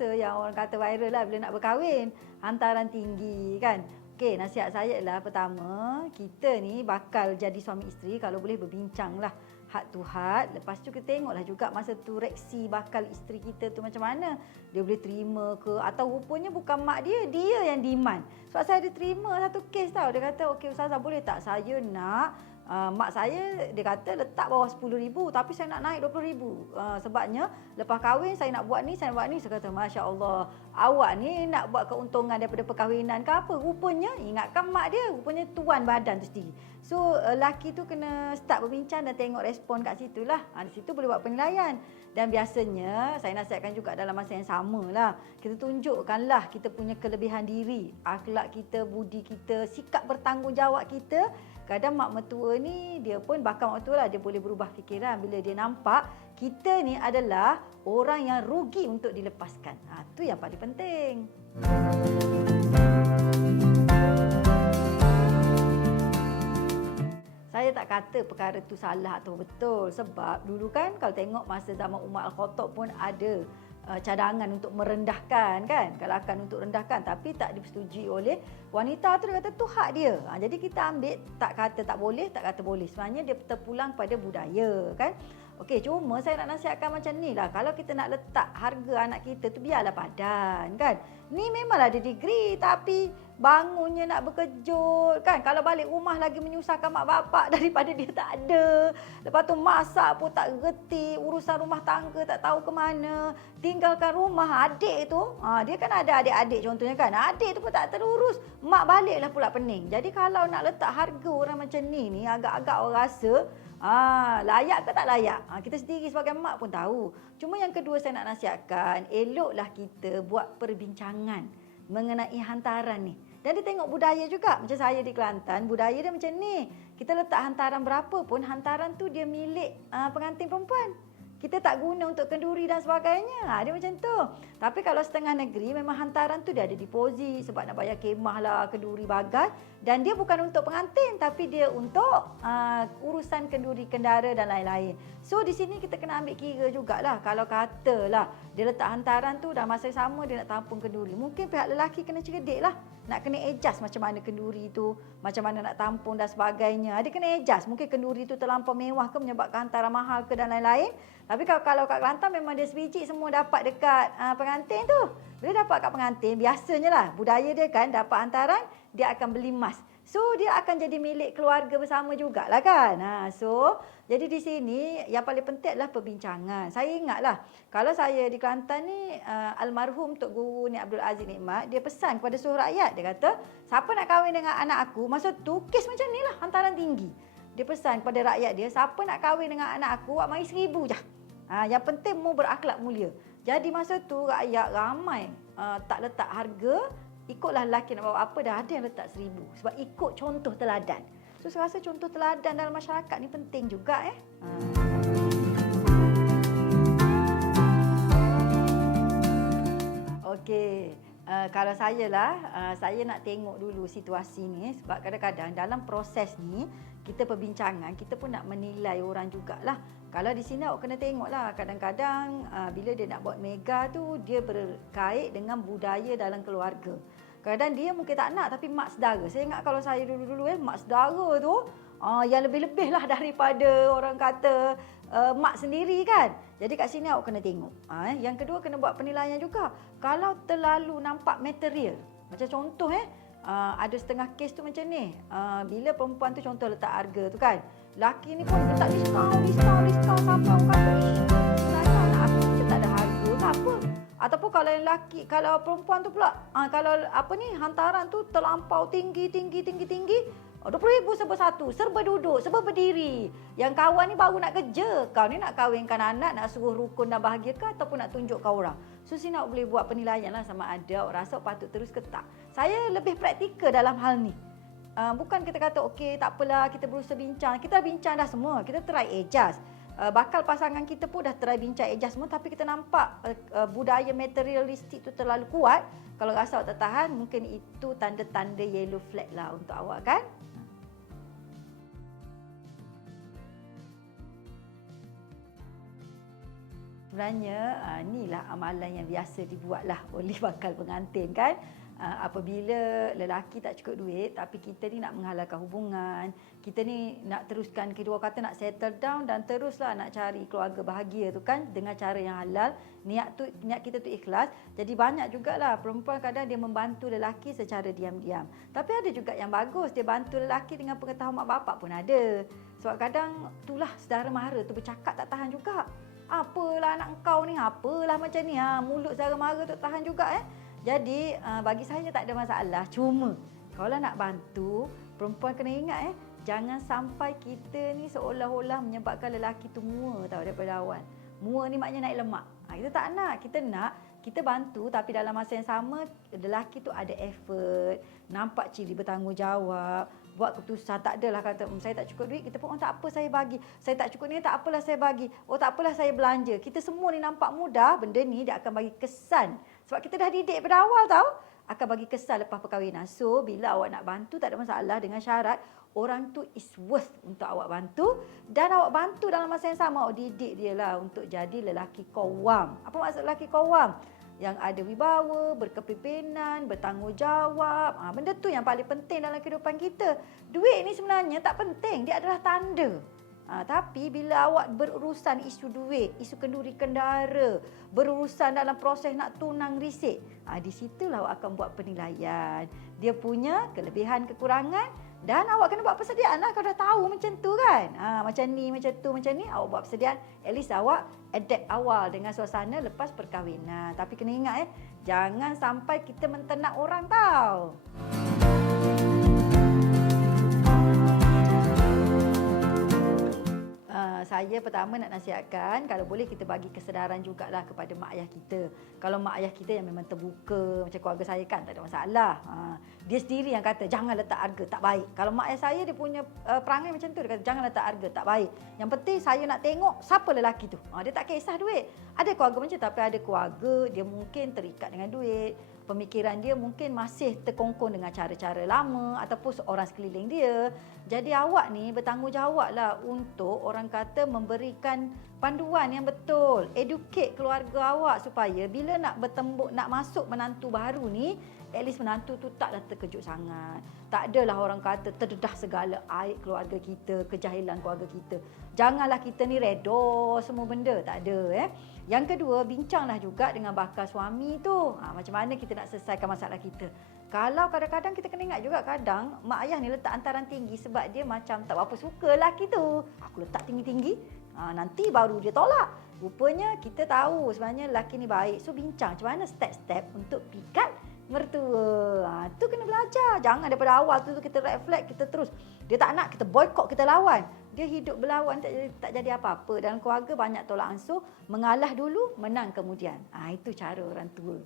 masa yang orang kata viral lah bila nak berkahwin. Hantaran tinggi kan. Okey, nasihat saya lah pertama, kita ni bakal jadi suami isteri kalau boleh berbincang lah heart to heart. Lepas tu kita tengoklah juga masa tu reaksi bakal isteri kita tu macam mana. Dia boleh terima ke atau rupanya bukan mak dia, dia yang demand. Sebab saya ada terima satu kes tau. Dia kata, okey Ustazah boleh tak saya nak mak saya dia kata letak bawah 10,000 tapi saya nak naik 20,000. Sebabnya lepas kahwin saya nak buat ni, saya nak buat ni. Saya kata Masya Allah, awak ni nak buat keuntungan daripada perkahwinan ke apa? Rupanya ingatkan mak dia, rupanya tuan badan tu sendiri. So lelaki tu kena start berbincang dan tengok respon kat situ lah. Di situ boleh buat penilaian. Dan biasanya saya nasihatkan juga dalam masa yang sama lah. Kita tunjukkanlah kita punya kelebihan diri, akhlak kita, budi kita, sikap bertanggungjawab kita. Kadang mak mertua ni dia pun bakal mak mertua lah, dia boleh berubah fikiran bila dia nampak kita ni adalah orang yang rugi untuk dilepaskan. Itu yang paling penting. Saya tak kata perkara tu salah atau betul sebab dulu kan kalau tengok masa zaman Umar Al-Khattab pun ada cadangan untuk merendahkan kan, galakan untuk rendahkan tapi tak disetujui oleh wanita tu. Dia kata tu hak dia. Jadi kita ambil, tak kata tak boleh, tak kata boleh. Sebenarnya dia terpulang pada budaya kan. Okey, cuma saya nak nasihatkan macam ni lah. Kalau kita nak letak harga anak kita tu biarlah padan kan. Ni memanglah ada degree tapi bangunnya nak berkejut kan. Kalau balik rumah lagi menyusahkan mak bapak daripada dia tak ada. Lepas tu masak pun tak reti, urusan rumah tangga tak tahu ke mana. Tinggalkan rumah adik tu, dia kan ada adik-adik contohnya kan. Adik tu pun tak terurus, mak baliklah pula pening. Jadi kalau nak letak harga orang macam ni agak-agak orang rasa layak ke tak layak. Kita sendiri sebagai mak pun tahu. Cuma yang kedua saya nak nasihatkan, eloklah kita buat perbincangan mengenai hantaran ni. Dan dia tengok budaya juga. Macam saya di Kelantan, budaya dia macam ni. Kita letak hantaran berapa pun, hantaran tu dia milik pengantin perempuan. Kita tak guna untuk kenduri dan sebagainya. Dia macam tu. Tapi kalau setengah negeri memang hantaran tu dia ada deposit sebab nak bayar kemah lah, kenduri bagai. Dan dia bukan untuk pengantin tapi dia untuk urusan kenduri kendara dan lain-lain. So di sini kita kena ambil kira jugalah. Kalau katalah dia letak hantaran tu dan masa sama dia nak tampung kenduri. Mungkin pihak lelaki kena cerdik lah. Nak kena adjust macam mana kenduri tu, macam mana nak tampung dan sebagainya. Dia kena adjust. Mungkin kenduri tu terlampau mewah ke menyebabkan hantaran mahal ke dan lain-lain. Tapi kalau kat Kelantan memang dia sebiji semua dapat dekat pengantin tu. Bila dapat kat pengantin, biasanya lah budaya dia kan dapat hantaran, dia akan beli emas. So dia akan jadi milik keluarga bersama jugalah kan. So jadi di sini yang paling penting adalah perbincangan. Saya ingatlah kalau saya di Kelantan ni almarhum Tok Guru Ni Abdul Aziz Nikmat, dia pesan kepada seluruh rakyat. Dia kata, siapa nak kahwin dengan anak aku, masa tu kes macam ni lah, hantaran tinggi. Dia pesan kepada rakyat dia, siapa nak kahwin dengan anak aku, awak mari 1,000 je. Yang penting mu berakhlak mulia. Jadi masa tu rakyat ramai tak letak harga. Ikutlah lelaki nak bawa apa, dah ada yang letak 1,000. Sebab ikut contoh teladan. So saya rasa contoh teladan dalam masyarakat ni penting juga Okey, kalau saya lah, saya nak tengok dulu situasi ni. Sebab kadang-kadang dalam proses ni, kita perbincangan, kita pun nak menilai orang jugalah. Kalau di sini awak kena tengoklah, kadang-kadang bila dia nak buat mega tu, dia berkait dengan budaya dalam keluarga. Kadang dia mungkin tak nak tapi mak saudara. Saya ingat kalau saya dulu-dulu mak saudara tu yang lebih-lebih lah daripada orang kata mak sendiri kan. Jadi kat sini awak kena tengok. Yang kedua kena buat penilaian juga. Kalau terlalu nampak material, macam contoh ada setengah kes tu macam ni. Bila perempuan tu contoh letak harga tu kan, laki ni pun letak diskaun sampai orang kata, saya anak aku macam tak ada harga ke apa. Ataupun kalau yang lelaki, kalau perempuan tu pula, kalau hantaran tu terlampau tinggi, 20,000 serba satu, serba duduk, serba berdiri. Yang kawan ni baru nak kerja. Kau ni nak kahwinkan anak, nak suruh rukun dan bahagia ke ataupun nak tunjukkan orang. So sini nak boleh buat penilaian lah sama ada awak rasa patut terus ke tak. Saya lebih praktikal dalam hal ni. Bukan kita kata okey tak apalah, kita berusaha bincang. Kita bincang dah semua, kita try adjust. Bakal pasangan kita pun dah try bincang adjust semua tapi kita nampak budaya materialistik tu terlalu kuat. Kalau rasa awak tak tahan, mungkin itu tanda-tanda yellow flag lah untuk awak kan. Sebenarnya inilah amalan yang biasa dibuatlah oleh bakal pengantin kan. Apabila lelaki tak cukup duit tapi kita ni nak menghalalkan hubungan, kita ni nak teruskan kedua kata nak settle down dan teruslah nak cari keluarga bahagia tu kan dengan cara yang halal, niat kita tu ikhlas. Jadi banyak jugalah perempuan kadang dia membantu lelaki secara diam-diam. Tapi ada juga yang bagus, dia bantu lelaki dengan pengetahuan mak bapak pun ada. Sebab kadang itulah saudara mara tu bercakap tak tahan juga. Apalah anak kau ni, apalah macam ni, mulut saudara mara tu tahan juga Jadi bagi saya tak ada masalah. Cuma kalau nak bantu, perempuan kena ingat jangan sampai kita ni seolah-olah menyebabkan lelaki tu mua tahu daripada awal. Mua ni maknanya naik lemak. Kita tak nak. Kita nak kita bantu tapi dalam masa yang sama lelaki tu ada effort, nampak ciri bertanggungjawab, buat keputusan. Tak adalah kata saya tak cukup duit, kita pun tak apa saya bagi. Saya tak cukup ni, tak apalah saya bagi. Oh tak apalah saya belanja. Kita semua ni nampak mudah, benda ni dia akan bagi kesan. Sebab kita dah didik pada awal tahu, akan bagi kesan lepas perkahwinan. So bila awak nak bantu tak ada masalah dengan syarat orang tu is worth untuk awak bantu dan awak bantu dalam masa yang sama awak didik dia lah untuk jadi lelaki qawwam. Apa maksud lelaki qawwam? Yang ada wibawa, berkepimpinan, bertanggungjawab. Benda tu yang paling penting dalam kehidupan kita. Duit ni sebenarnya tak penting, dia adalah tanda. Tapi bila awak berurusan isu duit, isu kenduri kendara, berurusan dalam proses nak tunang risik, di situlah awak akan buat penilaian. Dia punya kelebihan, kekurangan dan awak kena buat persediaan lah. Kau dah tahu macam tu kan. Macam ni, macam tu, macam ni. Awak buat persediaan. At least awak adapt awal dengan suasana lepas perkahwinan. Tapi kena ingat jangan sampai kita mentenak orang tau. Saya pertama nak nasihatkan, kalau boleh kita bagi kesedaran jugalah kepada mak ayah kita. Kalau mak ayah kita yang memang terbuka, macam keluarga saya kan, tak ada masalah. Dia sendiri yang kata, jangan letak harga, tak baik. Kalau mak ayah saya, dia punya perangai macam tu. Dia kata, jangan letak harga, tak baik. Yang penting saya nak tengok siapa lelaki tu. Dia tak kisah duit. Ada keluarga macam tu, tapi ada keluarga, dia mungkin terikat dengan duit. Pemikiran dia mungkin masih terkongkong dengan cara-cara lama ataupun orang sekeliling dia. Jadi awak ni bertanggungjawablah untuk orang kata memberikan panduan yang betul. Educate keluarga awak supaya bila nak bertembuk, nak masuk menantu baru ni, at least menantu tu taklah terkejut sangat. Tak adalah orang kata terdedah segala aib keluarga kita, kejahilan keluarga kita. Janganlah kita ni redha semua benda, tak ada Yang kedua, bincanglah juga dengan bakal suami tu. Macam mana kita nak selesaikan masalah kita. Kalau kadang-kadang kita kena ingat juga, kadang mak ayah ni letak antaran tinggi sebab dia macam tak berapa suka lelaki tu. Aku letak tinggi-tinggi, nanti baru dia tolak. Rupanya kita tahu sebenarnya lelaki ni baik. So bincang macam mana step-step untuk pikat mertua. Tu kena belajar. Jangan daripada awal tu kita red flag, kita terus. Dia tak nak, kita boykot, kita lawan. Dia hidup berlawan, tak jadi apa-apa. Dalam keluarga banyak tolak ansur. Mengalah dulu, menang kemudian. Itu cara orang tua.